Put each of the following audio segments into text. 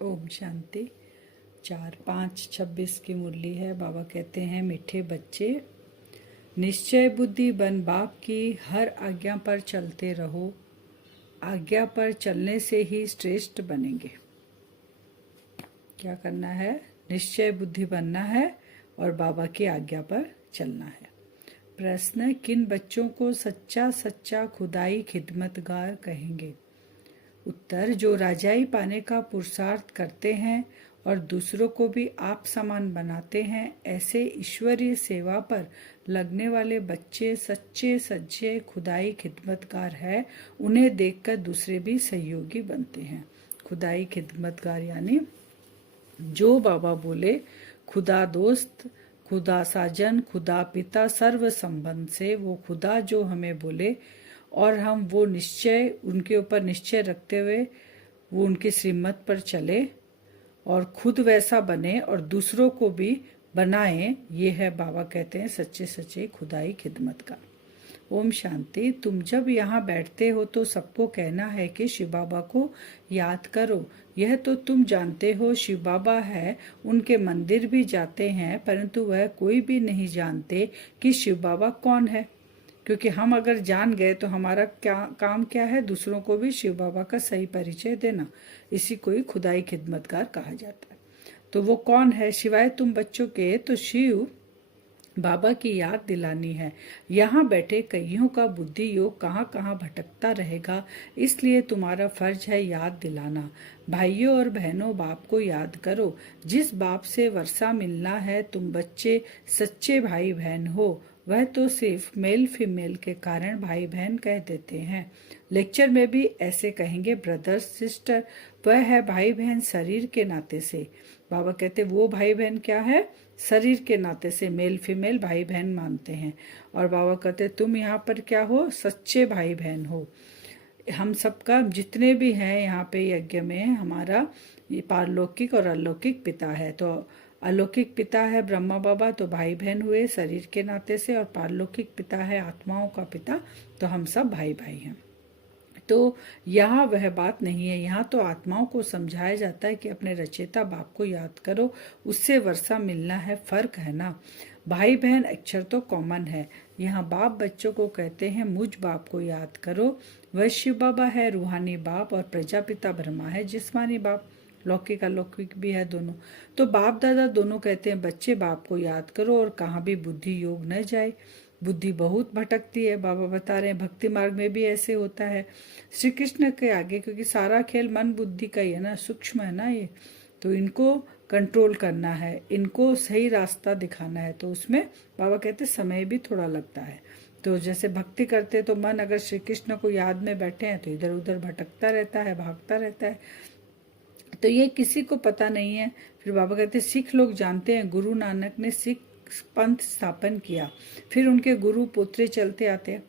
ओम शांति। 4-5-26 की मुरली है। बाबा कहते हैं, मीठे बच्चे, निश्चय बुद्धि बन बाप की, हर आज्ञा पर चलते रहो। आज्ञा पर चलने से ही श्रेष्ठ बनेंगे। क्या करना है? निश्चय बुद्धि बनना है और बाबा की आज्ञा पर चलना है। प्रश्न, किन बच्चों को सच्चा सच्चा खुदाई खिदमतगार कहेंगे? उत्तर, जो राजाई पाने का पुरुषार्थ करते हैं और दूसरों को भी आप समान बनाते हैं, ऐसे ईश्वरीय सेवा पर लगने वाले बच्चे सच्चे सच्चे खुदाई खिदमतगार है। उन्हें देखकर दूसरे भी सहयोगी बनते हैं। खुदाई खिदमतगार यानी जो बाबा बोले, खुदा दोस्त, खुदा साजन, खुदा पिता, सर्व संबंध से वो खुदा जो हमें बोले और हम वो निश्चय उनके ऊपर निश्चय रखते हुए वो उनकी श्रीमत पर चले और खुद वैसा बने और दूसरों को भी बनाएं। ये है बाबा कहते हैं सच्चे सच्चे खुदाई खिदमत का। ओम शांति। तुम जब यहाँ बैठते हो तो सबको कहना है कि शिव बाबा को याद करो। यह तो तुम जानते हो शिव बाबा है, उनके मंदिर भी जाते हैं, परंतु वह कोई भी नहीं जानते कि शिव बाबा कौन है। क्योंकि हम अगर जान गए तो हमारा काम क्या है? दूसरों को भी शिव बाबा का सही परिचय देना। इसी को ही खुदाई खिदमतगार कहा जाता है। तो वो कौन है? सिवाय तुम बच्चों के तो शिव बाबा की याद दिलानी है। यहाँ बैठे कईयों का बुद्धि योग कहाँ कहाँ भटकता रहेगा, इसलिए तुम्हारा फर्ज है याद दिलाना। भाइयों और बहनों, बाप को याद करो। जिस बाप से वर्षा मिलना है, तुम बच्चे सच्चे भाई बहन हो। वह तो सिर्फ मेल फीमेल के कारण भाई बहन कह देते हैं। लेक्चर में भी ऐसे कहेंगे ब्रदर्स सिस्टर। वह है भाई बहन शरीर के नाते से। बाबा कहते वो भाई बहन क्या है? शरीर के नाते से मेल फीमेल भाई बहन मानते हैं। और बाबा कहते तुम यहाँ पर क्या हो? सच्चे भाई बहन हो। हम सबका जितने भी हैं यहाँ पे यज्ञ में, हमारा ये पारलौकिक और अलौकिक पिता है। तो अलौकिक पिता है ब्रह्मा बाबा, तो भाई बहन हुए शरीर के नाते से, और पारलौकिक पिता है आत्माओं का पिता, तो हम सब भाई भाई हैं। तो यहाँ वह बात नहीं है। यहाँ तो आत्माओं को समझाया जाता है कि अपने रचेता बाप को याद करो, उससे वर्षा मिलना है। फर्क है ना? भाई बहन अक्षर तो कॉमन है। यहाँ बाप बच्चों को कहते हैं मुझ बाप को याद करो। वह शिव बाबा है रूहानी बाप, और प्रजापिता ब्रह्मा है जिस्मानी बाप। लौकिक अलौकिक भी है दोनों। तो बाप दादा दोनों कहते हैं बच्चे बाप को याद करो और कहाँ भी बुद्धि योग न जाए। बुद्धि बहुत भटकती है। बाबा बता रहे हैं भक्ति मार्ग में भी ऐसे होता है। श्री कृष्ण के आगे, क्योंकि सारा खेल मन बुद्धि का ही है ना, सूक्ष्म है ना ये, तो इनको कंट्रोल करना है, इनको सही रास्ता दिखाना है। तो उसमें बाबा कहते समय भी थोड़ा लगता है। तो जैसे भक्ति करते तो मन अगर श्री कृष्ण को याद में बैठे हैं तो इधर उधर भटकता रहता है, भागता रहता है। तो ये किसी को पता नहीं है। फिर बाबा कहते सिख लोग जानते हैं गुरु नानक ने सिख पंथ स्थापन किया, फिर उनके गुरु पोत्रे चलते आते हैं।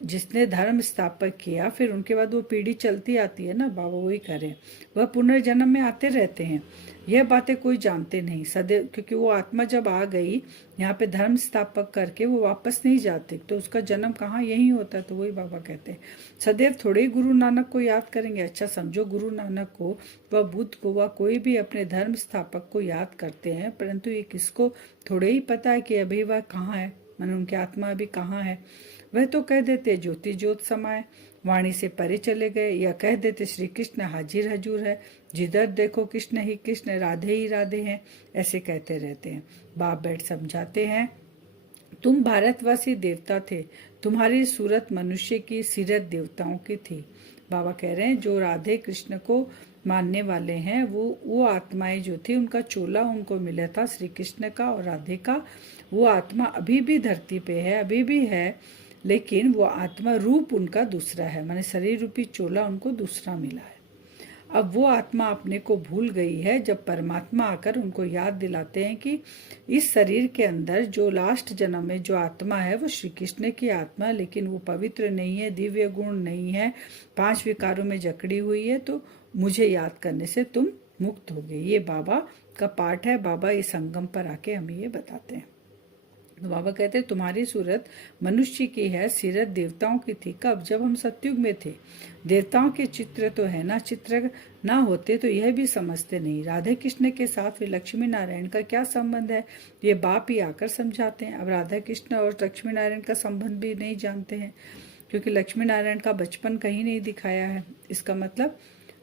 जिसने धर्म स्थापक किया, फिर उनके बाद वो पीढ़ी चलती आती है ना। बाबा वही करें, वह पुनर्जन्म में आते रहते हैं। यह बातें कोई जानते नहीं सदैव, क्योंकि वो आत्मा जब आ गई यहाँ पे धर्म स्थापक करके वो वापस नहीं जाते, तो उसका जन्म कहाँ? यही होता है। तो वही बाबा कहते हैं सदैव थोड़े ही गुरु नानक को याद करेंगे। अच्छा समझो, गुरु नानक को व बुद्ध को व कोई भी अपने धर्म स्थापक को याद करते हैं, परंतु ये किसको थोड़े ही पता है कि अभी वह कहाँ है, मन उनकी आत्मा अभी कहाँ है। वह तो कह देते ज्योति ज्योत समाए, वाणी से परे चले गए, या कह देते श्री कृष्ण हाजिर हजूर है, जिधर देखो कृष्ण ही कृष्ण, राधे ही राधे हैं, ऐसे कहते रहते हैं। बाप बैठ समझाते हैं तुम भारतवासी देवता थे, तुम्हारी सूरत मनुष्य की, सीरत देवताओं की थी। बाबा कह रहे हैं जो राधे कृष्ण को मानने वाले हैं वो आत्माएं जो थी, उनका चोला उनको मिला था श्री कृष्ण का और राधे का। वो आत्मा अभी भी धरती पे है, अभी भी है, लेकिन वो आत्मा रूप उनका दूसरा है, माने शरीर रूपी चोला उनको दूसरा मिला है। अब वो आत्मा अपने को भूल गई है। जब परमात्मा आकर उनको याद दिलाते हैं कि इस शरीर के अंदर जो लास्ट जन्म में जो आत्मा है वो श्री कृष्ण की आत्मा, लेकिन वो पवित्र नहीं है, दिव्य गुण नहीं है, 5 विकारों में जकड़ी हुई है, तो मुझे याद करने से तुम मुक्त हो गए। ये बाबा का पाठ है। बाबा इस संगम पर आके हमें ये बताते हैं। तो बाबा कहते हैं तुम्हारी सूरत मनुष्य की है, सीरत देवताओं की थी। कब? जब हम सतयुग में थे। देवताओं के चित्र तो है ना, चित्र ना होते तो यह भी समझते नहीं। राधे कृष्ण के साथ फिर लक्ष्मी नारायण का क्या संबंध है, ये बाप ही आकर समझाते हैं। अब राधा कृष्ण और लक्ष्मी नारायण का संबंध भी नहीं जानते हैं, क्योंकि लक्ष्मी नारायण का बचपन कहीं नहीं दिखाया है। इसका मतलब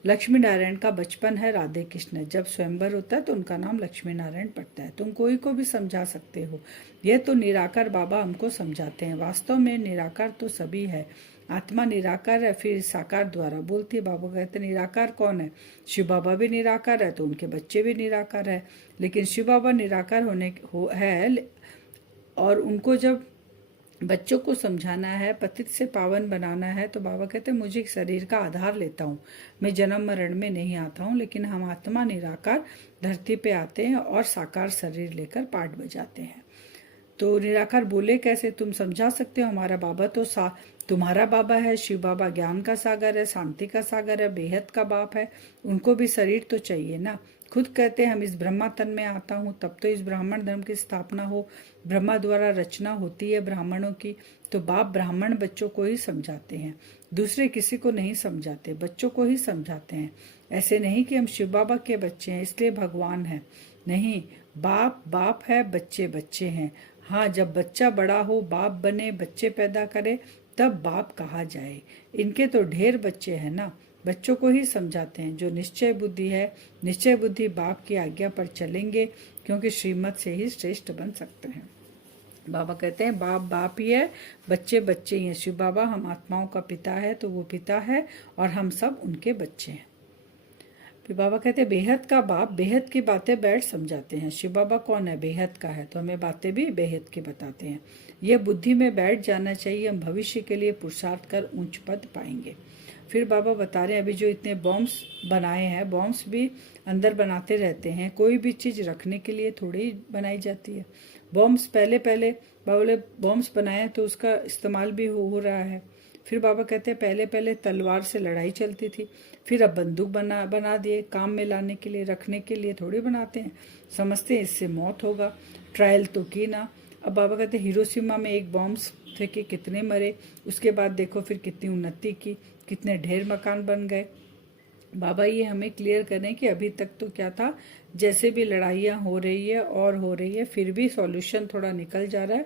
लक्ष्मी नारायण का बचपन है राधे कृष्ण। जब स्वयंवर होता है तो उनका नाम लक्ष्मी नारायण पड़ता है। तुम कोई को भी समझा सकते हो, यह तो निराकार बाबा हमको समझाते हैं। वास्तव में निराकार तो सभी है। आत्मा निराकार है, फिर साकार द्वारा बोलती है। बाबा कहते हैं निराकार कौन है? शिव बाबा भी निराकार है, तो उनके बच्चे भी निराकार है। लेकिन शिव बाबा निराकार है, और उनको जब बच्चों को समझाना है, पतित से पावन बनाना है, तो बाबा कहते हैं मुझे एक शरीर का आधार लेता हूँ, मैं जन्म मरण में नहीं आता हूँ। लेकिन हम आत्मा निराकार धरती पे आते हैं और साकार शरीर लेकर पाठ बजाते हैं। तो निराकार बोले कैसे? तुम समझा सकते हो? हमारा बाबा तो तुम्हारा बाबा है। शिव बाबा ज्ञान का सागर है, शांति का सागर है, बेहद का बाप है। उनको भी शरीर तो चाहिए ना। खुद कहते हैं हम इस ब्रह्मा तन में आता हूँ, तब तो इस ब्राह्मण धर्म की स्थापना हो। ब्रह्मा द्वारा रचना होती है ब्राह्मणों की, तो बाप ब्राह्मण बच्चों को ही समझाते हैं, दूसरे किसी को नहीं समझाते, बच्चों को ही समझाते हैं। ऐसे नहीं कि हम शिव बाबा के बच्चे हैं इसलिए भगवान है, नहीं। बाप बाप है, बच्चे बच्चे हैं। हाँ, जब बच्चा बड़ा हो, बाप बने, बच्चे पैदा करे, तब बाप कहा जाए। इनके तो ढेर बच्चे हैं ना। बच्चों को ही समझाते हैं। जो निश्चय बुद्धि है, निश्चय बुद्धि बाप की आज्ञा पर चलेंगे, क्योंकि श्रीमत से ही श्रेष्ठ बन सकते हैं। बाबा कहते हैं बाप बाप ही है, बच्चे बच्चे ही हैं। शिव बाबा हम आत्माओं का पिता है, तो वो पिता है और हम सब उनके बच्चे हैं। फिर बाबा कहते हैं बेहद का बाप बेहद की बातें बैठ समझाते हैं। शिव बाबा कौन है? बेहद का है, तो हमें बातें भी बेहद की बताते हैं। यह बुद्धि में बैठ जाना चाहिए, हम भविष्य के लिए पुरुषार्थ कर उच्च पद पाएंगे। फिर बाबा बता रहे हैं अभी जो इतने बॉम्ब्स बनाए हैं, बॉम्ब्स भी अंदर बनाते रहते हैं। कोई भी चीज़ रखने के लिए थोड़ी बनाई जाती है। बॉम्ब्स पहले पहले बाबा बोले बॉम्ब्स बनाए तो उसका इस्तेमाल भी हो रहा है। फिर बाबा कहते हैं पहले पहले तलवार से लड़ाई चलती थी, फिर अब बंदूक बना दिए, काम में लाने के लिए, रखने के लिए थोड़ी बनाते हैं। समझते हैं इससे मौत होगा, ट्रायल तो की ना। अब बाबा कहते हैं हिरोशिमा में एक बॉम्ब्स थे कि कितने मरे, उसके बाद देखो फिर कितनी उन्नति की, कितने ढेर मकान बन गए। बाबा ये हमें क्लियर करें कि अभी तक तो क्या था, जैसे भी लड़ाइयाँ हो रही है और हो रही है, फिर भी सॉल्यूशन थोड़ा निकल जा रहा है,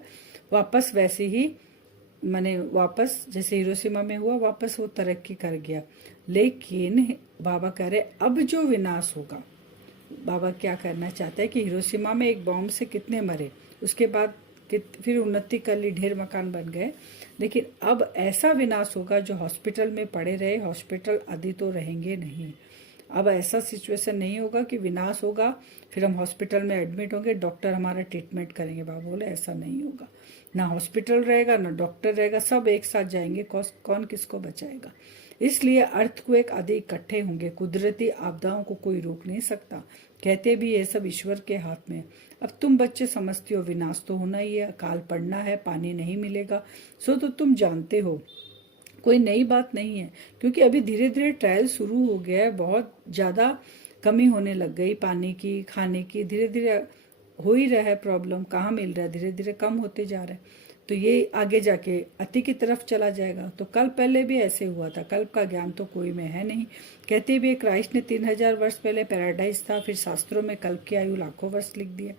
वापस वैसे ही माने वापस जैसे हिरोशिमा में हुआ, वापस वो तरक्की कर गया। लेकिन बाबा कह रहे अब जो विनाश होगा, बाबा क्या करना चाहता है कि हिरोशिमा में एक बॉम्ब से कितने मरे, उसके बाद फिर उन्नति कर ली, ढेर मकान बन गए। लेकिन अब ऐसा विनाश होगा जो हॉस्पिटल में पड़े रहे, हॉस्पिटल आदि तो रहेंगे नहीं। अब ऐसा सिचुएशन नहीं होगा कि विनाश होगा फिर हम हॉस्पिटल में एडमिट होंगे, डॉक्टर हमारा ट्रीटमेंट करेंगे। बाबा बोले ऐसा नहीं होगा, ना हॉस्पिटल रहेगा ना डॉक्टर रहेगा, सब एक साथ जाएंगे, कौन किसको बचाएगा। इसलिए अर्थक्वेक आदि इकट्ठे होंगे। कुदरती आपदाओं को कोई रोक नहीं सकता, कहते भी ये सब ईश्वर के हाथ में। अब तुम बच्चे समझते हो विनाश तो होना ही है, अकाल पड़ना है, पानी नहीं मिलेगा, सो तो तुम जानते हो, कोई नई बात नहीं है। क्योंकि अभी धीरे धीरे ट्रायल शुरू हो गया है, बहुत ज़्यादा कमी होने लग गई पानी की, खाने की, धीरे धीरे हो ही रहा है प्रॉब्लम, कहाँ मिल रहा है, धीरे धीरे कम होते जा रहा है। तो ये आगे जाके अति की तरफ चला जाएगा। तो कल पहले भी ऐसे हुआ था, कल्प का ज्ञान तो कोई में है नहीं। कहते भी क्राइस्ट ने 3000 वर्ष पहले पैराडाइज था, फिर शास्त्रों में कल्प की आयु लाखों वर्ष लिख दिया।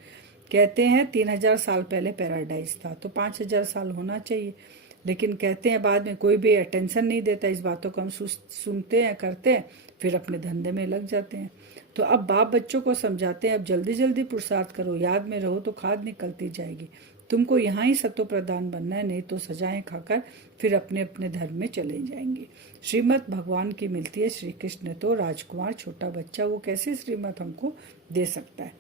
कहते हैं 3000 साल पहले पैराडाइज था, तो 5000 साल होना चाहिए। लेकिन कहते हैं बाद में कोई भी अटेंशन नहीं देता इस बातों को, हम सुनते हैं, करते हैं, फिर अपने धंधे में लग जाते हैं। तो अब बाप बच्चों को समझाते हैं अब जल्दी जल्दी पुरुषार्थ करो, याद में रहो तो खाद निकलती जाएगी। तुमको यहाँ ही सत्व प्रदान बनना है, नहीं तो सजाएं खाकर फिर अपने अपने धर्म में चले जाएंगे। श्रीमत भगवान की मिलती है, श्री कृष्ण तो राजकुमार छोटा बच्चा, वो कैसे श्रीमत हमको दे सकता है।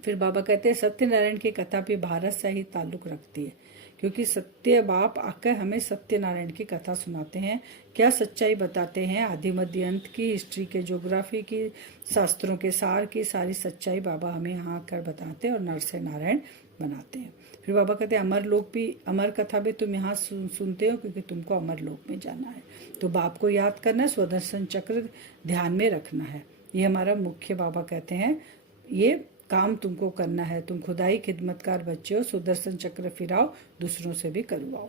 फिर बाबा कहते हैं सत्यनारायण की कथा भी भारत से ही ताल्लुक रखती है, क्योंकि सत्य बाप आकर हमें सत्यनारायण की कथा सुनाते हैं, क्या सच्चाई बताते हैं, आदि मध्य अंत की, हिस्ट्री के, ज्योग्राफी की, शास्त्रों के सार की सारी सच्चाई बाबा हमें यहाँ आकर बताते हैं और नर से नारायण बनाते हैं। फिर बाबा कहते हैं अमर लोक भी, अमर कथा भी तुम यहाँ सुनते हो क्योंकि तुमको अमर लोक में जाना है। तो बाप को याद करना है, स्वदर्शन चक्र ध्यान में रखना है, ये हमारा मुख्य बाबा कहते हैं ये काम तुमको करना है। तुम खुदाई खिदमतकार बच्चे हो, सुदर्शन चक्र फिराओ, दूसरों से भी करवाओ।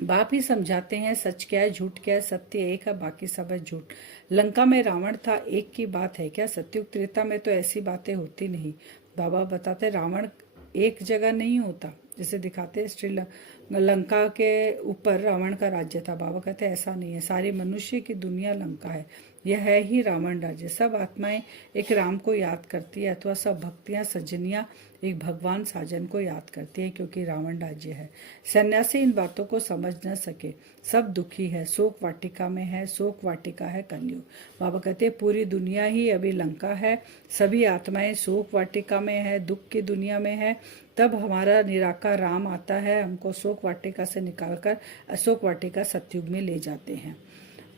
बाप ही समझाते हैं सच क्या है, झूठ क्या है, सत्य एक है, बाकी सब है झूठ। लंका में रावण था, एक की बात है क्या? सत्युग त्रेता में तो ऐसी बातें होती नहीं। बाबा बताते रावण एक जगह नहीं होता, जैसे दिखाते हैं लंका के ऊपर रावण का राज्य था। बाबा कहते हैं ऐसा नहीं है, सारी मनुष्य की दुनिया लंका है, यह है ही रावण राज्य। सब आत्माएं एक राम को याद करती है, अथवा सब भक्तियां सज्जनियां एक भगवान साजन को याद करती है, क्योंकि रावण राज्य है। सन्यासी इन बातों को समझ न सके, सब दुखी है, शोक वाटिका में है, शोक वाटिका है कलयुग। बाबा कहते हैं पूरी दुनिया ही अभी लंका है, सभी आत्माएं शोक वाटिका में है, दुख की दुनिया में है। तब हमारा निराकार राम आता है, हमको शोक वाटिका से निकालकर अशोक वाटिका सतयुग में ले जाते हैं।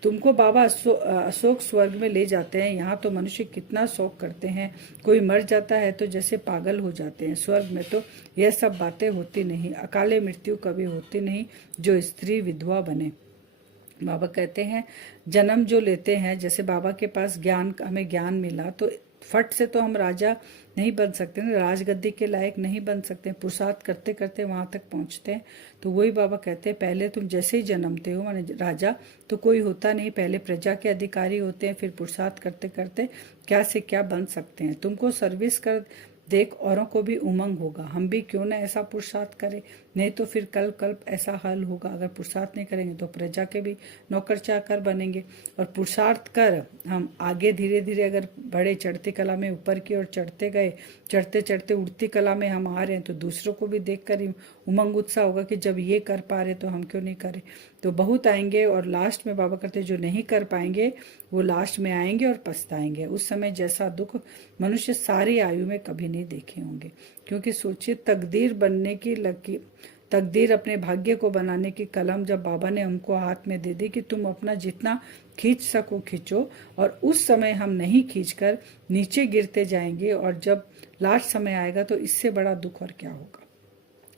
तुमको बाबा अशोक स्वर्ग में ले जाते हैं। यहाँ तो मनुष्य कितना शोक करते हैं, कोई मर जाता है तो जैसे पागल हो जाते हैं। स्वर्ग में तो यह सब बातें होती नहीं, अकाले मृत्यु कभी होती नहीं, जो स्त्री विधवा बने। बाबा कहते हैं जन्म जो लेते हैं, जैसे बाबा के पास ज्ञान, हमें ज्ञान मिला तो फट से तो हम राजा नहीं बन सकते ना, राजगद्दी के लायक नहीं बन सकते, पुरुषार्थ करते करते वहाँ तक पहुँचते हैं। तो वही बाबा कहते हैं पहले तुम जैसे ही जन्मते हो माने राजा तो कोई होता नहीं, पहले प्रजा के अधिकारी होते हैं, फिर पुरुषार्थ करते करते क्या से क्या बन सकते हैं। तुमको सर्विस कर देख औरों को भी उमंग होगा, हम भी क्यों ना ऐसा पुरुषार्थ करें, नहीं तो फिर कल कल्प ऐसा हल होगा। अगर पुरुषार्थ नहीं करेंगे तो प्रजा के भी नौकर चाकर बनेंगे। और पुरुषार्थ कर हम आगे धीरे धीरे अगर बड़े चढ़ती कला में ऊपर की ओर चढ़ते गए, चढ़ते चढ़ते उड़ती कला में हम आ रहे हैं, तो दूसरों को भी देख कर उमंग उत्साह होगा कि जब ये कर पा रहे तो हम क्यों नहीं करें। तो बहुत आएंगे और लास्ट में बाबा कहते जो नहीं कर पाएंगे वो लास्ट में आएंगे और पछताएंगे। उस समय जैसा दुख मनुष्य सारी आयु में कभी नहीं देखे होंगे। क्योंकि सोचिए तकदीर बनने की लकी, तकदीर अपने भाग्य को बनाने की कलम जब बाबा ने हमको हाथ में दे दी कि तुम अपना जितना खींच सको खींचो, और उस समय हम नहीं खींचकर नीचे गिरते जाएंगे, और जब लास्ट समय आएगा तो इससे बड़ा दुख और क्या होगा।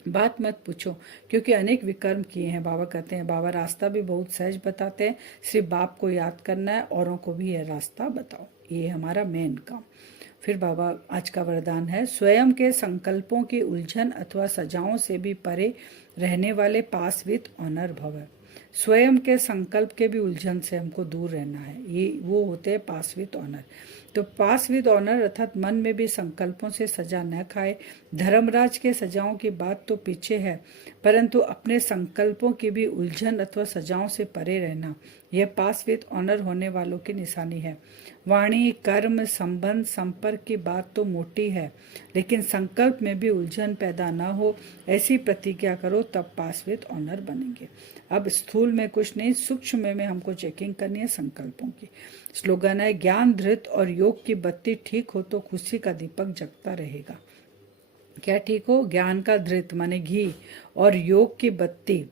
बात मत पूछो, क्योंकि अनेक विकर्म किए हैं। बाबा कहते हैं, बाबा रास्ता भी बहुत सहज बताते हैं, सिर्फ बाप को याद करना है, औरों को भी यह रास्ता बताओ, ये हमारा मेन काम। फिर बाबा आज का वरदान है, स्वयं के संकल्पों की उलझन अथवा सजाओं से भी परे रहने वाले पास विद ऑनर भव। स्वयं के संकल्प के भी उलझन से हमको दूर रहना है, ये वो होते हैं पास विद ऑनर। तो पास विद ऑनर अर्थात मन में भी संकल्पों से सजा न खाए। धर्मराज के सजाओं की बात तो पीछे है, परंतु अपने संकल्पों की भी उलझन अथवा सजाओं से परे रहना, यह पास विद ऑनर होने वालों की निशानी है। वाणी, कर्म, संबंध, संपर्क की बात तो मोटी है, लेकिन संकल्प में भी उलझन पैदा न हो ऐसी प्रतिज्ञा करो, तब पास विद ऑनर बनेंगे। अब स्थूल में कुछ नहीं, सूक्ष्म में हमको चेकिंग करनी है संकल्पों की। स्लोगन है, ज्ञान धृत और योग की बत्ती ठीक हो तो खुशी का दीपक जगता रहेगा। क्या ठीक हो? ज्ञान का धृत माने घी, और योग की बत्ती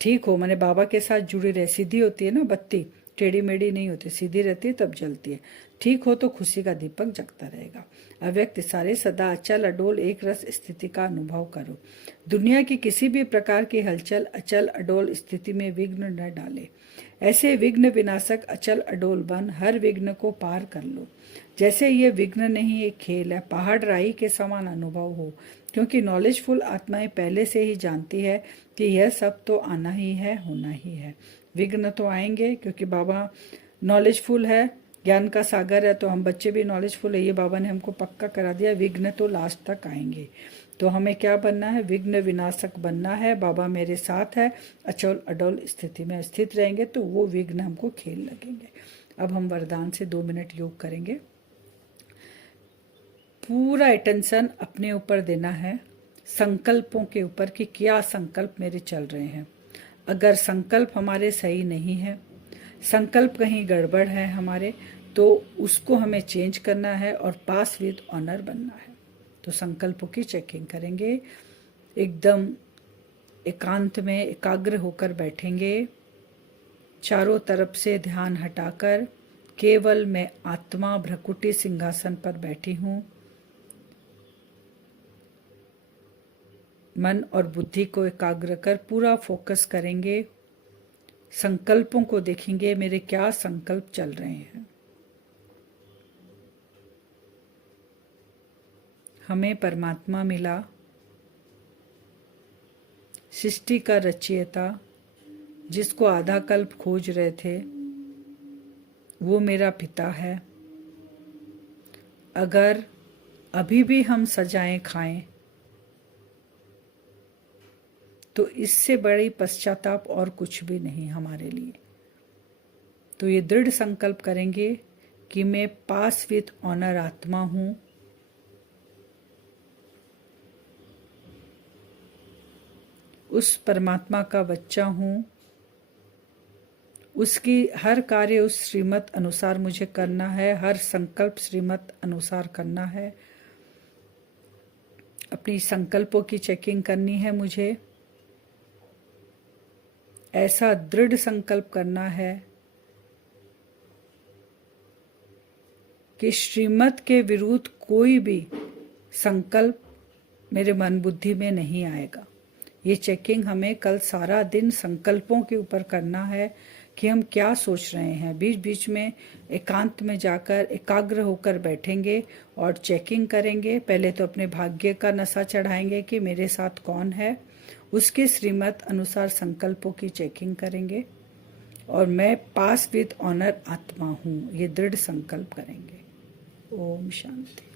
ठीक हो माने बाबा के साथ जुड़ी रहे। सीधी होती है ना बत्ती, टेढ़ी मेढ़ी नहीं होती, सीधी रहती है तब जलती है। ठीक हो तो खुशी का दीपक जगता रहेगा। अव्यक्त सारे सदा अचल अडोल एक रस स्थिति का अनुभव करो। दुनिया की किसी भी प्रकार की हलचल अचल अडोल स्थिति में विघ्न न डाले। ऐसे विघ्न विनाशक अचल अडोल बन हर विघ्न को पार कर लो। जैसे ये विघ्न नहीं एक खेल है, पहाड़ राही के समान अनुभव हो, क्योंकि नॉलेजफुल आत्माएं पहले से ही जानती है कि यह सब तो आना ही है, होना ही है। विघ्न तो आएंगे क्योंकि बाबा नॉलेजफुल है, ज्ञान का सागर है, तो हम बच्चे भी नॉलेजफुल है, ये बाबा ने हमको पक्का करा दिया। विघ्न तो लास्ट तक आएंगे, तो हमें क्या बनना है? विघ्न विनाशक बनना है। बाबा मेरे साथ है, अचल अडोल स्थिति में स्थित रहेंगे तो वो विघ्न हमको खेल लगेंगे। अब हम वरदान से 2 मिनट योग करेंगे। पूरा अटेंशन अपने ऊपर देना है, संकल्पों के ऊपर कि क्या संकल्प मेरे चल रहे हैं। अगर संकल्प हमारे सही नहीं है, संकल्प कहीं गड़बड़ है हमारे, तो उसको हमें चेंज करना है और पास विद ऑनर बनना है। तो संकल्पों की चेकिंग करेंगे, एकदम एकांत में एकाग्र होकर बैठेंगे, चारों तरफ से ध्यान हटाकर केवल मैं आत्मा भ्रकुटी सिंहासन पर बैठी हूँ। मन और बुद्धि को एकाग्र कर पूरा फोकस करेंगे, संकल्पों को देखेंगे मेरे क्या संकल्प चल रहे हैं। हमें परमात्मा मिला, सृष्टि का रचयिता, जिसको आधा कल्प खोज रहे थे, वो मेरा पिता है। अगर अभी भी हम सजाएं खाएं तो इससे बड़ी पश्चाताप और कुछ भी नहीं हमारे लिए। तो ये दृढ़ संकल्प करेंगे कि मैं पास विथ ऑनर आत्मा हूं, उस परमात्मा का बच्चा हूं, उसकी हर कार्य उस श्रीमत अनुसार मुझे करना है, हर संकल्प श्रीमत अनुसार करना है, अपनी संकल्पों की चेकिंग करनी है मुझे। ऐसा दृढ़ संकल्प करना है कि श्रीमत के विरुद्ध कोई भी संकल्प मेरे मन बुद्धि में नहीं आएगा। ये चेकिंग हमें कल सारा दिन संकल्पों के ऊपर करना है कि हम क्या सोच रहे हैं। बीच बीच में एकांत में जाकर एकाग्र होकर बैठेंगे और चेकिंग करेंगे। पहले तो अपने भाग्य का नशा चढ़ाएंगे कि मेरे साथ कौन है, उसके श्रीमत अनुसार संकल्पों की चेकिंग करेंगे और मैं पास विद ऑनर आत्मा हूँ, ये दृढ़ संकल्प करेंगे। ओम शांति।